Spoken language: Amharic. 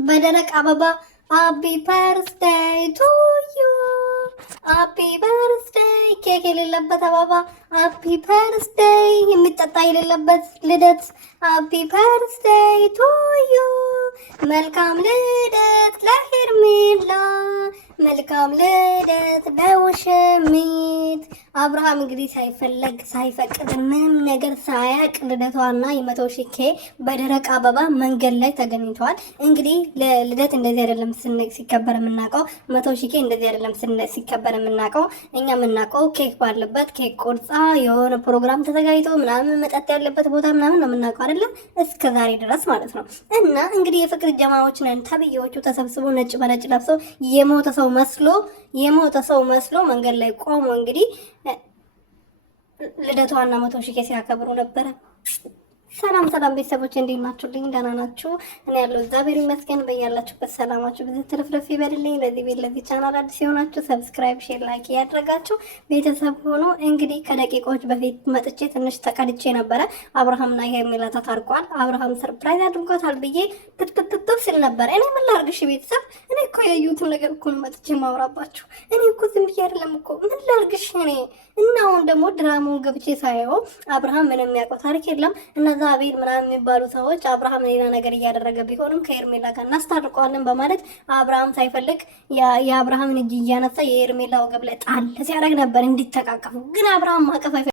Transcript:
በደረቅ አበባ ሃፒ በርዝዴይ ቱ ዩ ሃፒ በርዝዴይ ኬክ የሌለበት አበባ ሃፒ በርዝዴይ የሚጠጣ የሌለበት ልደት ሃፒ በርዝዴይ ቱ ዩ መልካም ልደት ለሄርሜላ መልካም ልደት ለውሽሚት። አብርሃም እንግዲህ ሳይፈለግ ሳይፈቅድ ምንም ነገር ሳያቅ ልደቷና የ100,000 ኬክ በደረቅ አበባ መንገድ ላይ ተገኝተዋል። እንግዲህ ለልደት እንደዚህ አይደለም ሲከበር የምናውቀው፣ 100,000 ኬክ እንደዚህ አይደለም ሲከበር የምናውቀው። እኛ የምናውቀው ኬክ ባለበት ኬክ ቆርጻ የሆነ ፕሮግራም ተዘጋጅቶ ምናምን መጠጥ ያለበት ቦታ ምናምን ነው የምናውቀው አይደለም እስከ ዛሬ ድረስ ማለት ነው። እና እንግዲህ የፍቅር ጀማዎች ነን ተብዬዎቹ ተሰብስበው ነጭ በነጭ ለብሰው የሞተ ሰው መስሎ መንገድ ላይ ቆሞ እንግዲህ ልደቷና 100,000 ኬክ ሲያከብሩ ነበረ። ሰላም ሰላም ቤተሰቦች እንዴት ናችሁልኝ? ደህና ናችሁ? እኔ ያለው እግዚአብሔር ይመስገን። በያላችሁበት ሰላማችሁ ብዙ ትርፍርፍ ይበልልኝ። ለዚህ ቤት ለዚህ ቻናል አዲስ የሆናችሁ ሰብስክራይብ፣ ሼር፣ ላይክ ያደረጋችሁ ቤተሰብ ሆኖ እንግዲህ ከደቂቃዎች በፊት መጥቼ ትንሽ ተቀድቼ ነበረ። አብርሃምና ሄርሜላ ተታርቋል። አብርሃም ሰርፕራይዝ አድርጎታል ብዬ ትትትት ሲል ነበር። እኔ ምን ላድርግሽ ቤተሰብ? እኔ እኮ ያዩትን ነገር እኮ ነው መጥቼ ማውራባችሁ። እኔ እኮ ዝም ብዬ አይደለም እኮ ምን ላድርግሽ እኔ እና አሁን ደግሞ ድራማውን ገብቼ ሳየው አብርሃም ምንም የሚያውቀው ታሪክ የለም። እነዛ አቤል ምናምን የሚባሉ ሰዎች አብርሃም ሌላ ነገር እያደረገ ቢሆንም ከሄርሜላ ጋር እናስታርቀዋለን በማለት አብርሃም ሳይፈልግ የአብርሃምን እጅ እያነሳ የሄርሜላ ወገብ ላይ ጣል ሲያደርግ ነበር እንዲተቃቀፉ። ግን አብርሃም ማቀፍ